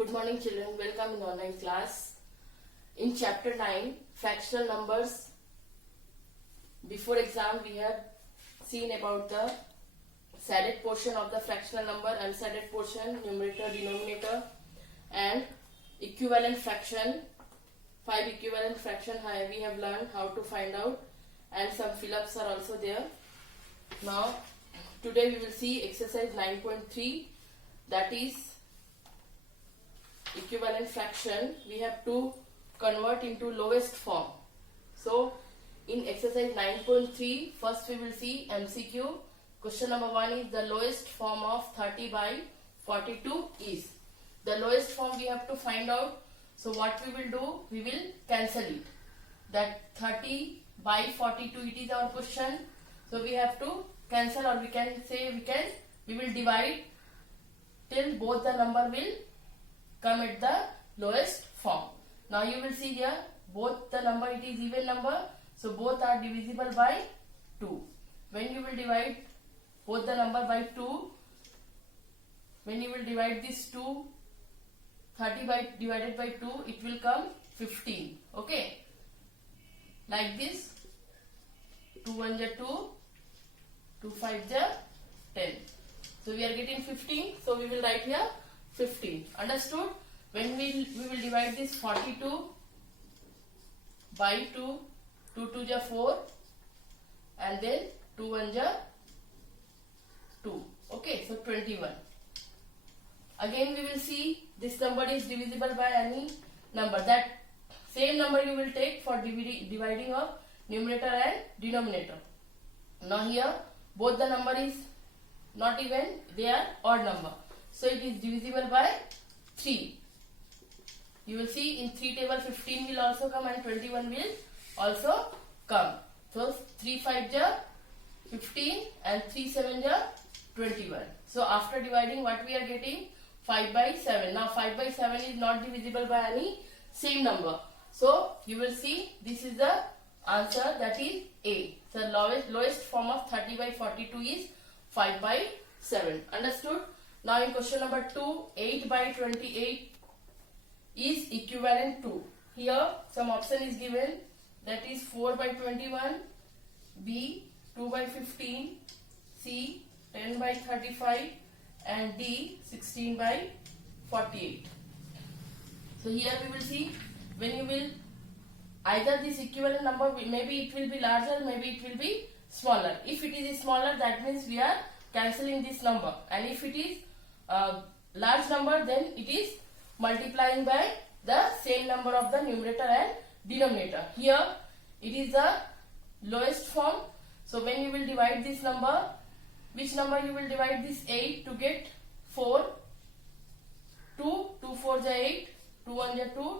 Good morning children, welcome in online class. In chapter 9, fractional numbers, before exam we have seen about the shaded portion of the fractional number, unshaded portion, numerator, denominator and equivalent fraction. 5 equivalent fraction we have learned how to find out, and some fill-ups are also there. Now today we will see exercise 9.3, that is equivalent fraction. We have to convert into lowest form. So in exercise 9.3, first we will see MCQ. Question number 1 is the lowest form of 30 by 42 is. The lowest form we have to find out. So what we will do, we will cancel it. That 30 by 42, it is our question. So we have to cancel, or we can say we will divide till both the number will come at the lowest form. Now you will see here, both the number, it is even number, so both are divisible by 2. When you will divide both the number by 2, when you will divide this 2, 30 by divided by 2, it will come 15. Okay, like this. 2 1 is 2, 2 5 is 10. So we are getting 15. So we will write here 15. Understood? When we will divide this 42 by 2, 2 2 is 4, and then 2 1 is 2. Okay, so 21. Again we will see this number is divisible by any number. That same number you will take for dividing of numerator and denominator. Now here both the number is not even, they are odd number. So it is divisible by 3. You will see in 3 table 15 will also come and 21 will also come. So 3 5 is 15 and 3 7 is 21. So after dividing, what we are getting? 5 by 7. Now 5 by 7 is not divisible by any same number. So you will see this is the answer, that is A. So lowest form of 30 by 42 is 5 by 7. Understood? Now in question number 2, 8 by 28 is equivalent to. Here some option is given, that is 4 by 21, B 2 by 15, C 10 by 35 and D 16 by 48. So here we will see, when you will either this equivalent number, maybe it will be larger, maybe it will be smaller. If it is smaller, that means we are cancelling this number, and if it is large number, then it is multiplying by the same number of the numerator and denominator. Here it is the lowest form. So when you will divide this number, which number you will divide this 8 to get 4? 2 4 is 8, 2 1 is 2,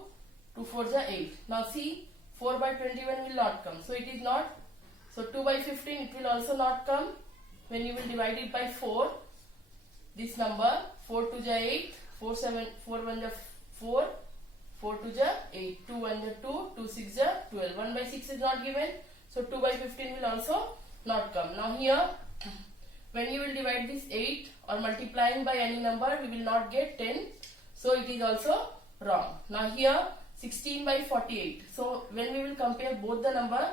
2 4 is 8. Now see, 4 by 21 will not come, so it is not. So 2 by 15, it will also not come. When you will divide it by 4, this number 4 2 is 8, 4 1 is 4, 4 2 is 8, 2 1 is 2, 2 6 is 12. 1 by 6 is not given, so 2 by 15 will also not come. Now here, when you will divide this 8 or multiplying by any number, we will not get 10, so it is also wrong. Now here 16 by 48. So when we will compare both the number,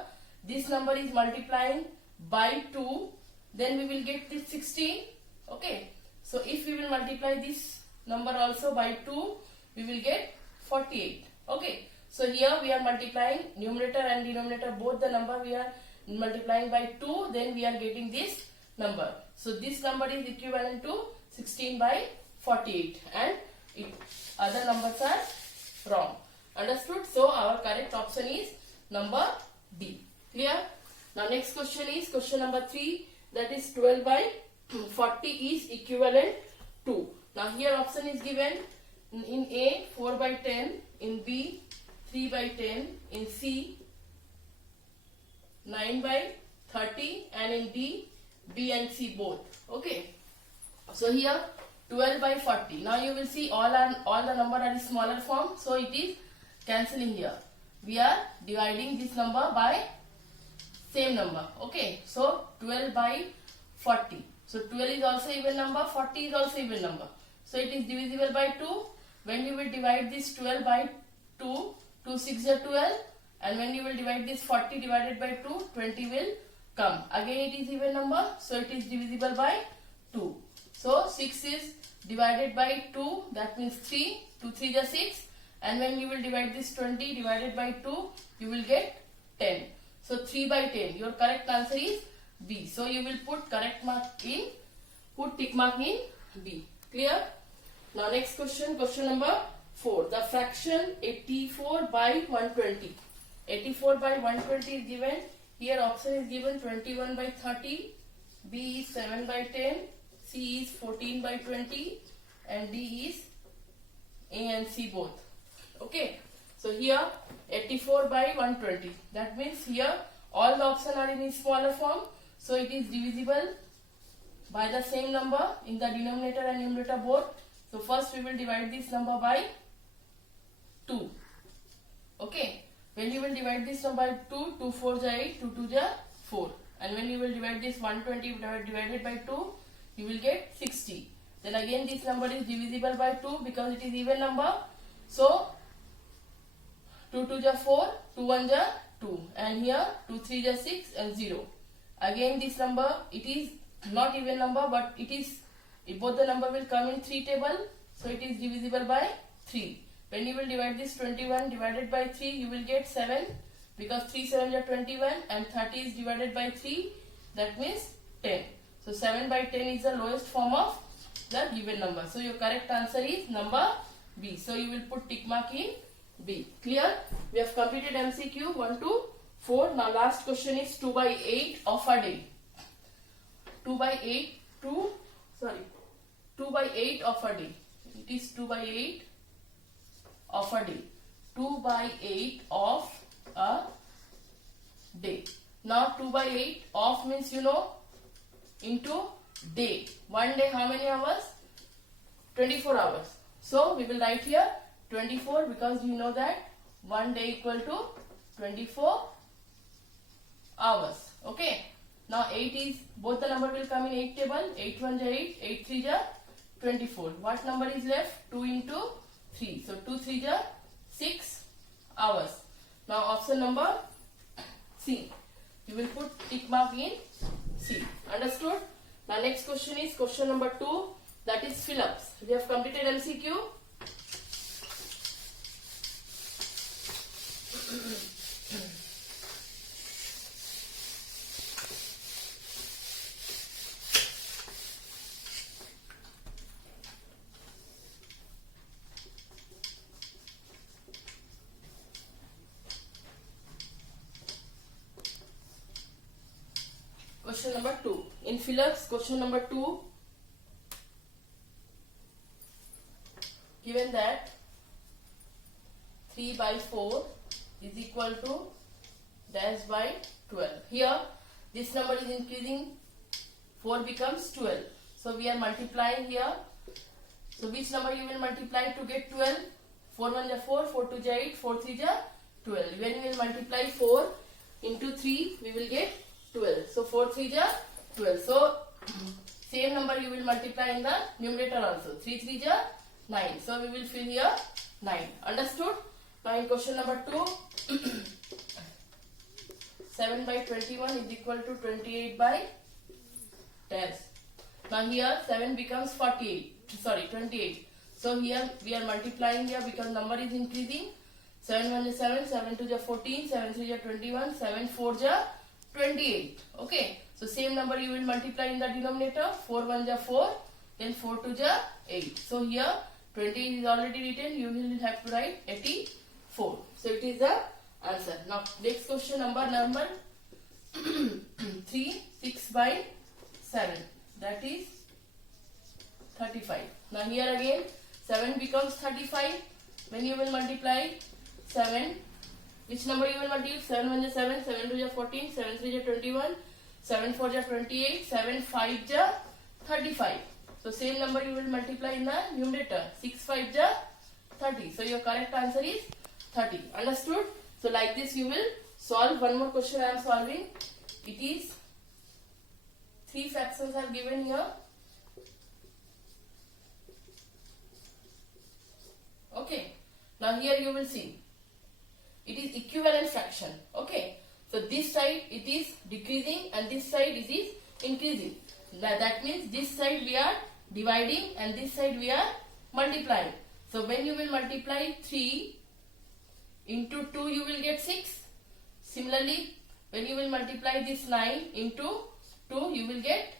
this number is multiplying by 2, then we will get this 16. Okay, so if we will multiply this number also by 2, we will get 48. Okay, so here we are multiplying numerator and denominator, both the number we are multiplying by 2, then we are getting this number. So this number is equivalent to 16 by 48, and other numbers are wrong. Understood? So our correct option is number D. Clear? Now next question is question number 3, that is 12 by 40 is equivalent to. Now here option is given, in A 4 by 10, in B 3 by 10, in C 9 by 30, and in D, B and C both. Okay, so here 12 by 40. Now you will see all the number are in smaller form, so it is cancelling here. We are dividing this number by same number. Okay, so 12 by 40. So 12 is also even number, 40 is also even number. So it is divisible by 2. when you will divide this 12 by 2, 2 6 are 12, and when you will divide this 40 divided by 2, 20 will come. Again it is even number, so it is divisible by 2. So 6 is divided by 2, that means 3, 2 3 is 6, and when you will divide this 20 divided by 2, you will get 10. So 3 by 10, your correct answer is B. So you will put correct mark in, put tick mark in B. Clear? Now next question, question number 4. The fraction 84 by 120. 84 by 120 is given. Here option is given 21 by 30, B is 7 by 10, C is 14 by 20, and D is A and C both. Okay. So here 84 by 120. That means here all the options are in smaller form. So it is divisible by the same number in the denominator and numerator both. So first we will divide this number by 2. Okay. When you will divide this number by 2, 2 4 is 8, 2 2 is 4. And when you will divide this 120 divided by 2, you will get 60. Then again this number is divisible by 2 because it is even number. So 2 2 is 4, 2 1 is 2. And here 2 3 is 6 and 0. Again this number, it is not even number, but it is, both the number will come in 3 table. So it is divisible by 3. When you will divide this 21 divided by 3, you will get 7 because 3 7 is 21 and 30 is divided by 3, that means 10. So 7 by 10 is the lowest form of the given number. So your correct answer is number B. So you will put tick mark in B. Clear? We have completed MCQ 1 to 4. Now last question is 2 by 8 of a day. 2 by 8 of a day. It is 2 by 8 of a day. 2 by 8 of a day. Now 2 by 8 of means you know into day. One day how many hours? 24 hours. So we will write here 24 because you know that one day equal to 24 hours. Okay. Now 8 is, both the number will come in 8 table. 8 1 is 8, 8 3 is 24. What number is left? 2 into 3. So 2 3 is 6 hours. Now option number C. You will put tick mark in C. Understood? Now next question is question number 2. That is fill-ups. We have completed MCQ. Question number 2. In fill-ups, question number 2, given that 3 by 4 is equal to dash by 12. Here, this number is increasing, 4 becomes 12. So we are multiplying here. So which number you will multiply to get 12? 4 1 is 4, 4 2 is 8, 4 3 is 12. When we will multiply 4 into 3, we will get 12. So 4 3 is 12. So same number you will multiply in the numerator also. 3 3 is 9. So we will fill here 9. Understood? Now in question number 2, 7 by 21 is equal to 28 by 10. Now here 7 becomes 28. So here we are multiplying here because number is increasing. 7 1 is 7, 7 2 is 14, 7 3 is 21, 7 4 is 28. Okay. So same number you will multiply in the denominator. 4 1 is 4, then 4 2 is 8. So here 20 is already written. You will have to write 84. So it is the answer. Now next question number 3, 6 by 7. That is 35. Now here again 7 becomes 35. When you will multiply 7, which number you will multiply? 7 1 is 7, 7 2 is 14, 7 3 is 21, 7 4 is 28, 7 5 is 35. So same number you will multiply in the numerator. 6 5 is 30. So your correct answer is 30. Understood? So like this you will solve. One more question I am solving. It is 3 fractions are given here. Now here you will see it is equivalent fraction. Okay, so this side it is decreasing and this side it is increasing. That means this side we are dividing and this side we are multiplying. So when you will multiply 3 into 2, you will get 6. Similarly, when you will multiply this 9 into 2, you will get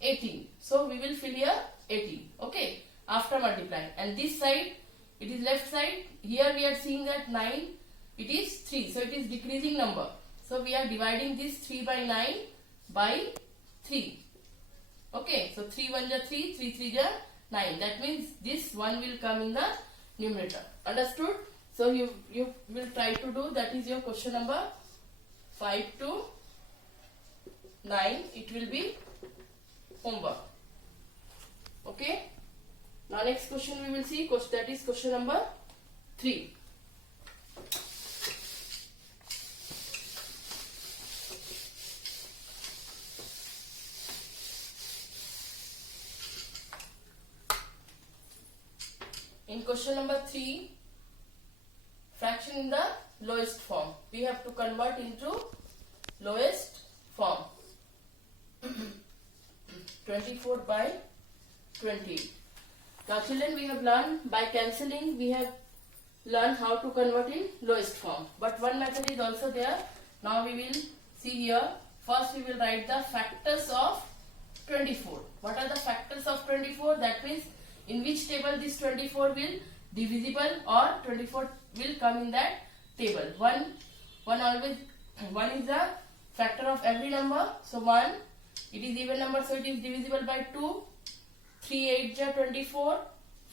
18. So we will fill here 18. Okay, after multiplying. And this side, it is left side. Here we are seeing that 9, it is 3. So it is decreasing number. So we are dividing this 3 by 9 by 3. Okay, so 3 1 ja 3, 3 3 ja 9. That means this one will come in the numerator. Understood? So you will try to do, that is your question number 5 to 9. It will be homework. Okay. Now next question we will see, that is question number 3. In question number 3, fraction in the lowest form. We have to convert into lowest form. 24 by 20. Now children, we have learned by cancelling, we have learned how to convert in lowest form. But one method is also there. Now we will see here. First we will write the factors of 24. What are the factors of 24? That means in which table this 24 will divisible or 24 will come in that table. One is the factor of every number. So 1, it is even number, so it is divisible by 2. 3 8 ja 24,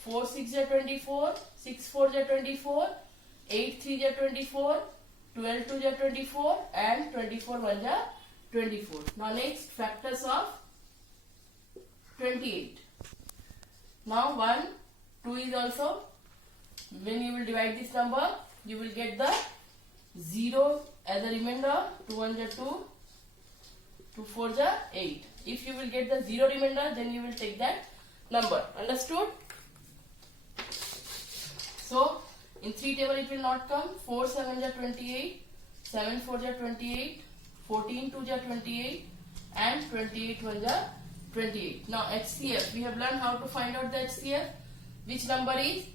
4 6 ja 24, 6 4 ja 24, 8 3 ja 24, 12 2 ja 24 and 24 1 ja 24. Now next, factors of 28. Now 1, 2 is also, when you will divide this number, you will get the 0 as a remainder. 2 1 ja 2, 2 4 ja 8. If you will get the 0 remainder, then you will take that number. Understood? So in 3 table it will not come. 4 7 ja 28, 7 4 ja 28, 14 2 ja 28 and 28 1 ja 28. Now HCF, we have learned how to find out the HCF. Which number is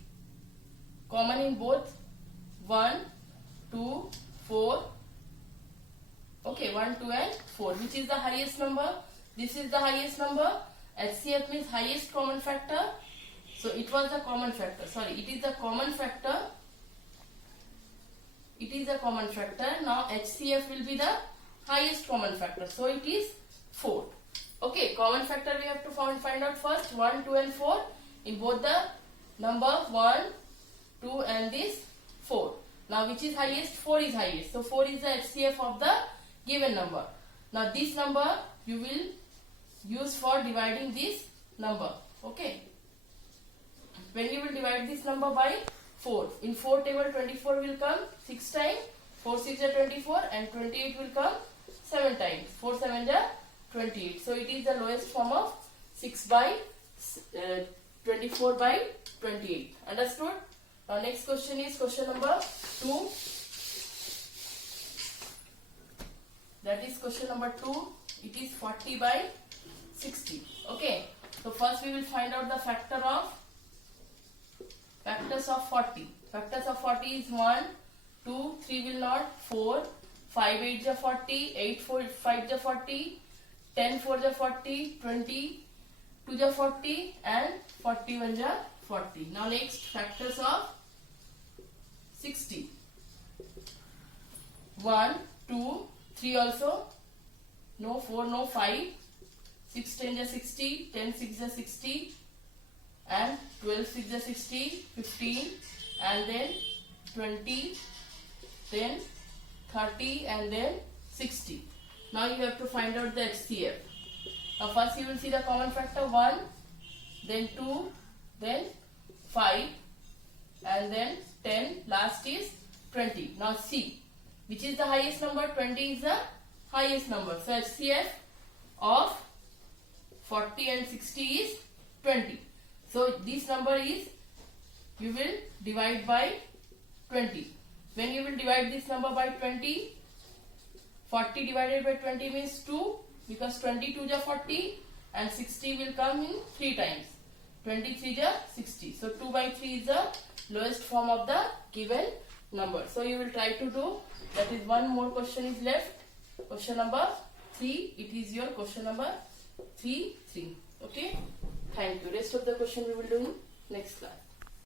common in both? 1, 2, 4. Okay, 1, 2 and 4. Which is the highest number? This is the highest number. HCF means highest common factor. So it was the common factor. Sorry, it is the common factor. It is the common factor. Now HCF will be the highest common factor. So it is 4. Okay, common factor we have to find out first. 1, 2 and 4. In both the number 1, 2 and this 4. Now which is highest? 4 is highest. So 4 is the HCF of the given number. Now this number you will use for dividing this number. Okay. When you will divide this number by 4. In 4 table 24 will come 6 times. 4 6 are 24 and 28 will come 7 times. 4 7 are 28. So it is the lowest form of 6 by 24 by 28. Understood? Now next question is question number 2. That is question number 2. It is 40 by 60. Okay. So first we will find out the factors of 40. Factors of 40 is 1, 2, 3 will not, 4, 5 8 ja 40, 8 4 5 ja 40, 10 4 ja 40, 20 2 ja 40 and 41 ja 40. Now next, factors of 60. 1, 2, 3 also. No 4, no 5. 6 10 ja 60, 10 6 ja 60 and 12 6 ja 60, 15 and then 20, then 30 and then 60. Now you have to find out the HCF. Now first you will see the common factor 1, then 2, then 5 and then 10, last is 20. Now see, which is the highest number? 20 is the highest number. So HCF of 40 and 60 is 20. So this number is you will divide by 20. When you will divide this number by 20, 40 divided by 20 means 2, because 22 is 40 and 60 will come in 3 times. 23 is 60. So 2 by 3 is the lowest form of the given number. So you will try to do, that is one more question is left. Question number 3. It is your question number 3. Okay. Thank you. Rest of the question we will do in next class.